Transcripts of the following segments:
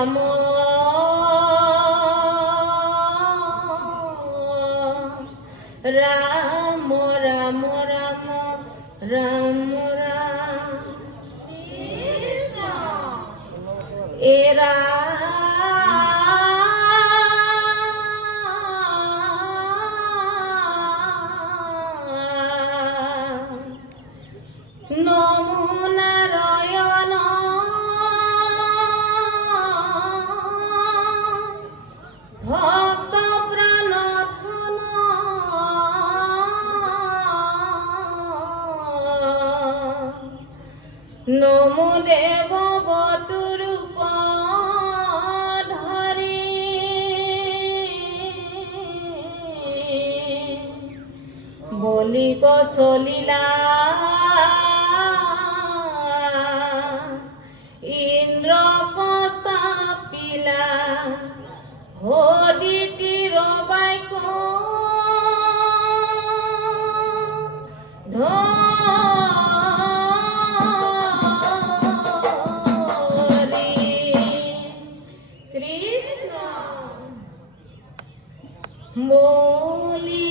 amo বলি কসলিলা ইন্দ্র পস্তাপিলা হদিটি রবাইক ধ Molly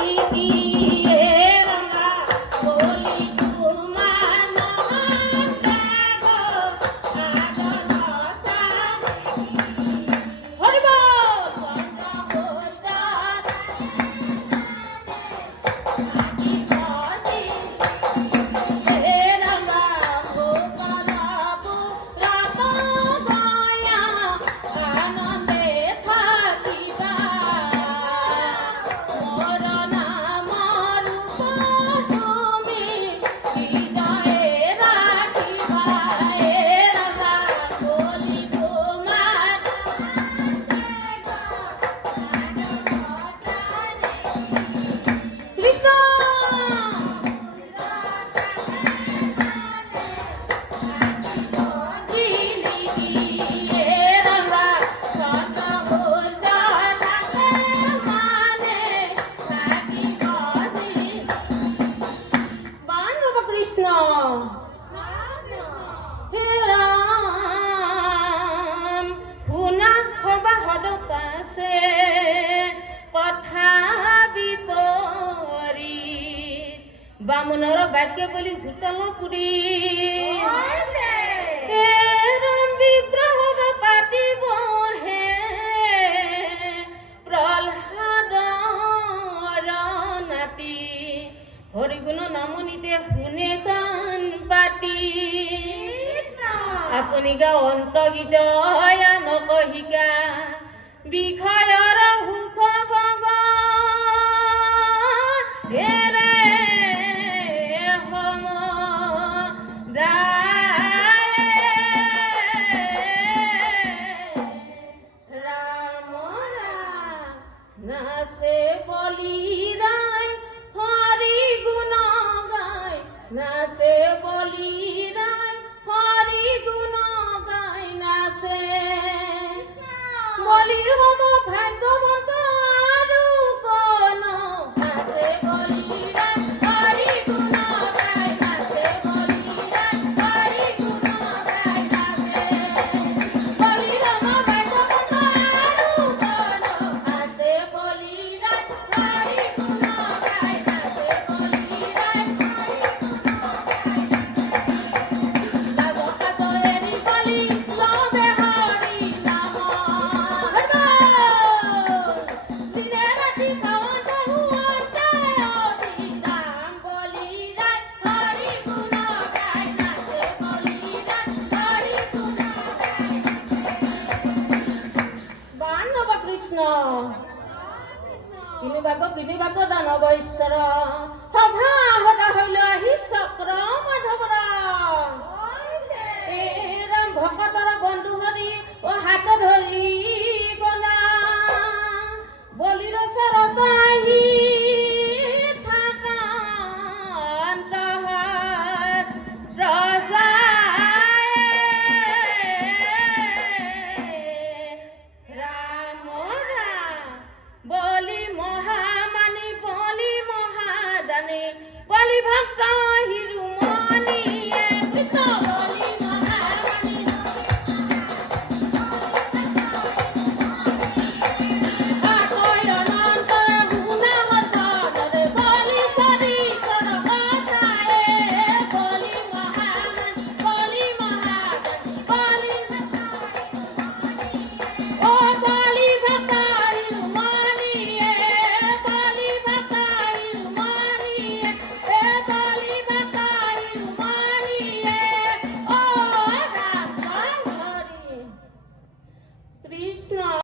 e অন্তগীত নকহিকা বিষয়ৰ বিভাগ দানবৈশ্বর সভা হতা হইল আহি চক্র মাধৱৰ ৰাম ভকতৰ বন্ধু হৰি ও হাত ধৰি